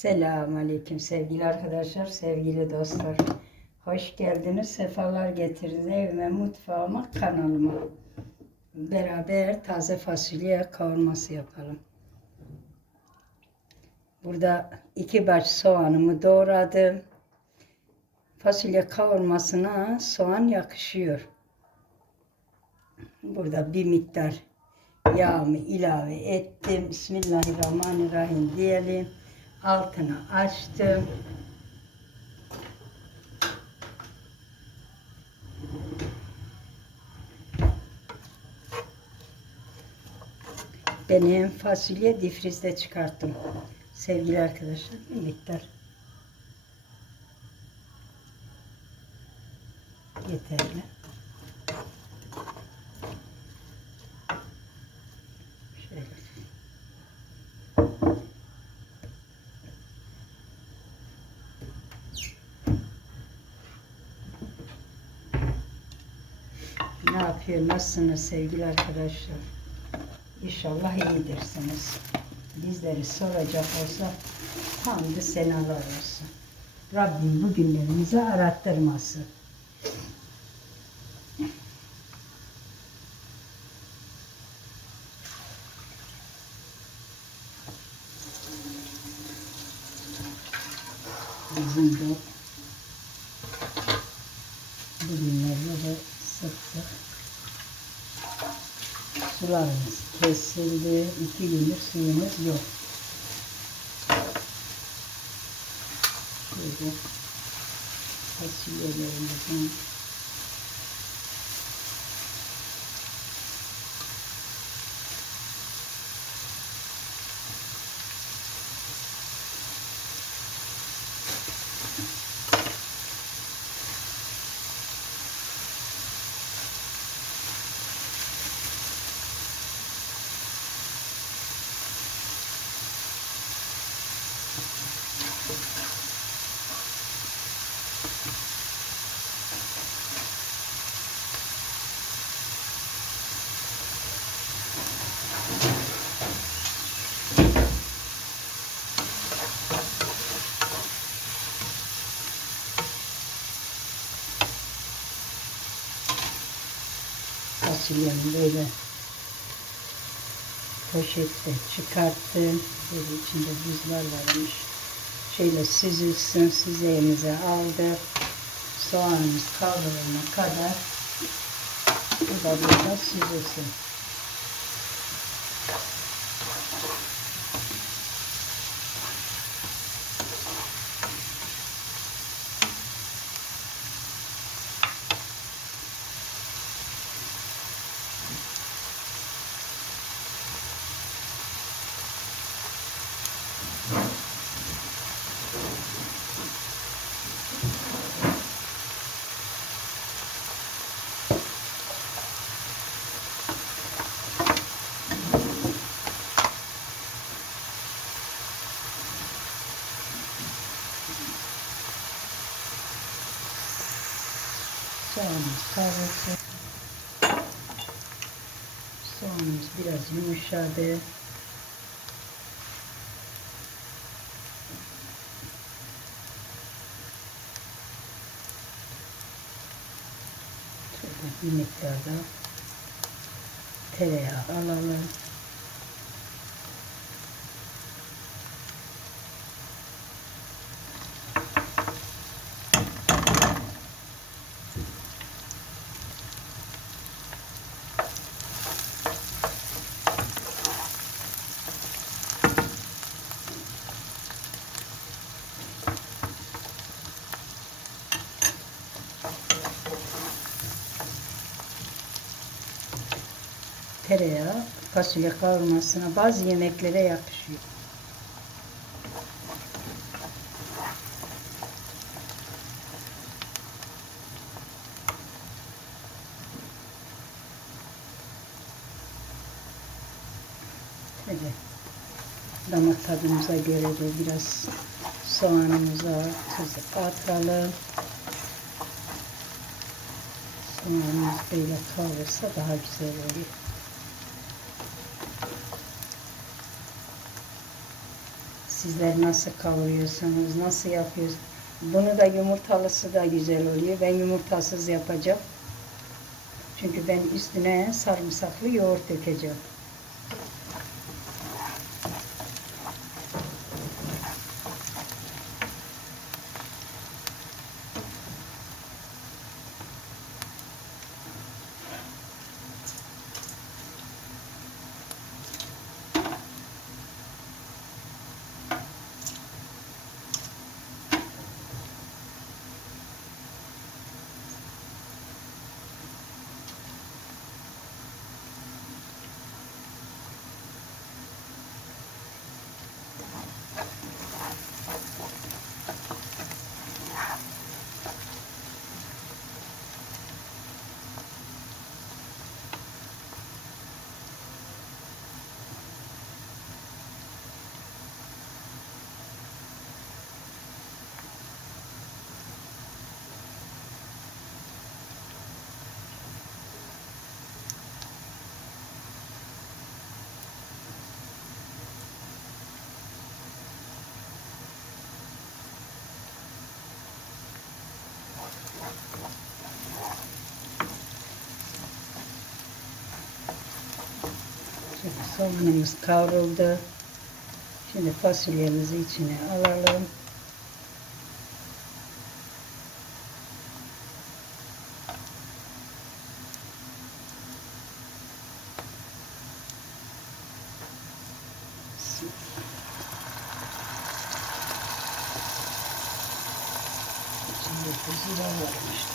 Selamun Aleyküm sevgili arkadaşlar, sevgili dostlar. Hoş geldiniz, sefalar getirdiniz evime, mutfağıma, kanalıma. Beraber taze fasulye kavurması yapalım. Burada iki baş soğanımı doğradım. Fasulye kavurmasına soğan yakışıyor. Burada bir miktar yağımı ilave ettim. Bismillahirrahmanirrahim diyelim. Altını açtım. Benim fasulye difrizde çıkarttım. Sevgili arkadaşlar bir miktar yeterli. Şöyle. Ne yapıyor, nasılsınız sevgili arkadaşlar? İnşallah iyidirsiniz. Bizleri soracak olsa hamdü senalar olsun. Rabbim bu günlerimizi arattırmasın. Bizim de bugünlerde de sık sık sularımız kesildi. İki gündür suyumuz yok. Şöyle fasulyelerimizin fasulyemi böyle poşette çıkarttım. Böyle içinde buzlar varmış. Şöyle süzülsün, süzeğimize aldık. Soğanımız kavrulana kadar bu da burada süzülsün. Soğanımız kavrulsun. Soğanımız biraz yumuşadı. Şöyle bir miktar da tereyağı alalım. Tereyağı fasulye kavurmasına bazı yemeklere yakışıyor. Şöyle damak tadımıza göre de biraz soğanımıza tuzu atalım. Soğanımız böyle kavrulsa daha güzel oluyor. Sizler nasıl kavuruyorsunuz, nasıl yapıyorsunuz? Bunu da yumurtalısı da güzel oluyor. Ben yumurtasız yapacağım. Çünkü ben üstüne sarımsaklı yoğurt dökeceğim. Şimdi soğanımız kavruldu. Şimdi fasulyemizi içine alalım. İçinde kuzu varmış.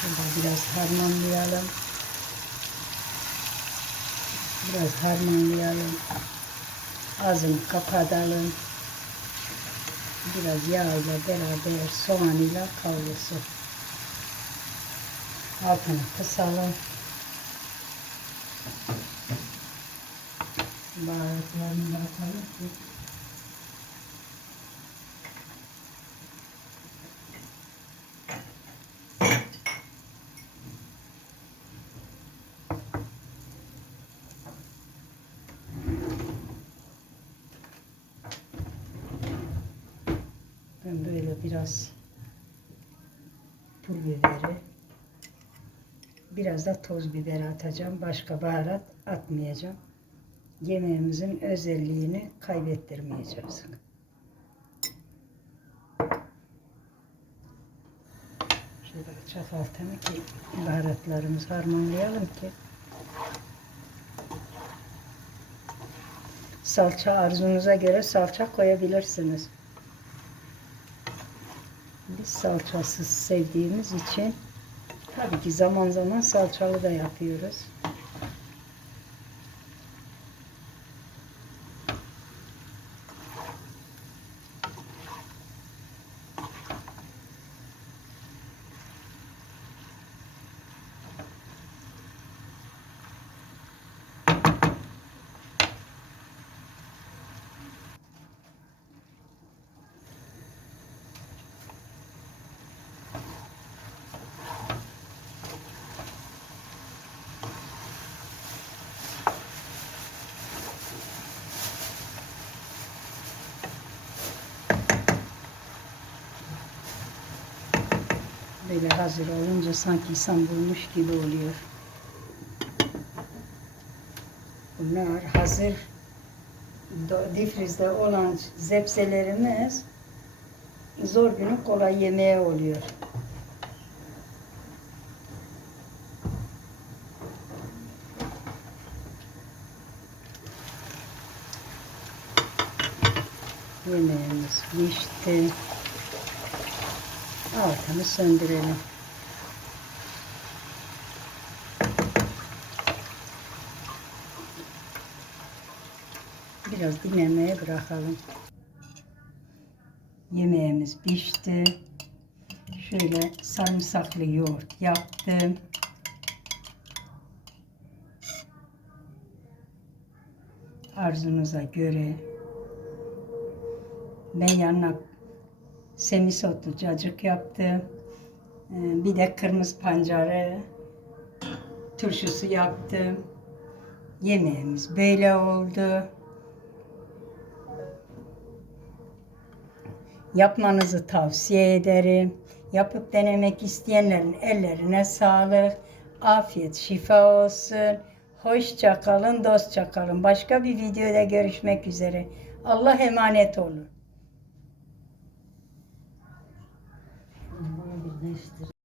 Şurada biraz harmanlayalım. Biraz harmanlayalım. Ağzını kapatalım. Biraz yağla beraber soğanıyla kavrulsun. Altını kısalım. Baharatlarını da atalım Ben böyle biraz pul biberi, biraz da toz biber atacağım. Başka baharat atmayacağım. Yemeğimizin özelliğini kaybettirmeyeceğiz. Şöyle çataltını ki baharatlarımızı harmanlayalım ki salça arzunuza göre salça koyabilirsiniz. Biz salçasız sevdiğimiz için tabii ki zaman zaman salçalı da yapıyoruz. Böyle hazır olunca sanki insan bulmuş gibi oluyor. Bunlar hazır difrizde olan zepselerimiz zor günün kolay yemeği oluyor. Yemeğimiz pişti. Altını söndürelim. Biraz dinlenmeye bırakalım. Yemeğimiz pişti. Şöyle sarımsaklı yoğurt yaptım. Arzunuza göre. Ben yanına Semisotlu cacık yaptım. Ee, Bir de kırmızı pancarı turşusu yaptım. Yemeğimiz böyle oldu. Yapmanızı tavsiye ederim. Yapıp denemek isteyenlerin ellerine sağlık. Afiyet, şifa olsun. Hoşça kalın, dostça kalın. Başka bir videoda görüşmek üzere. Allah emanet olun.